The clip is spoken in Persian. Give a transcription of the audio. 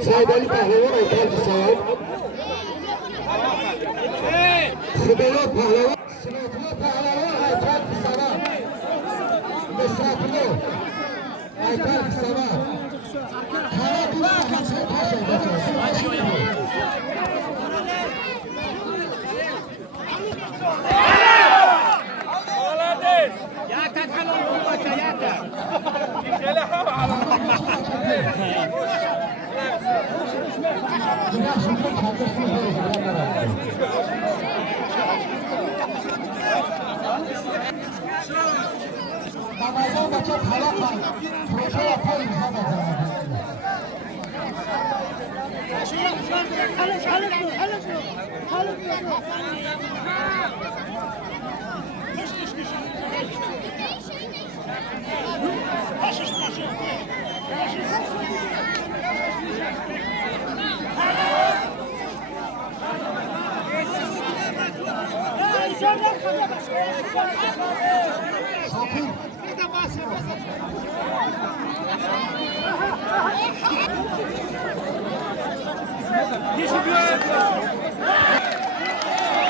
سعید علی پهلوان آیتل بسان خدایات پهلوان سناتلا پهلوان آیتل بسان بساتلو آیتل بسان همه دونه همسه پاشن نمازان بچه پلا کن پروژه و پای اینها بزنید Sakın.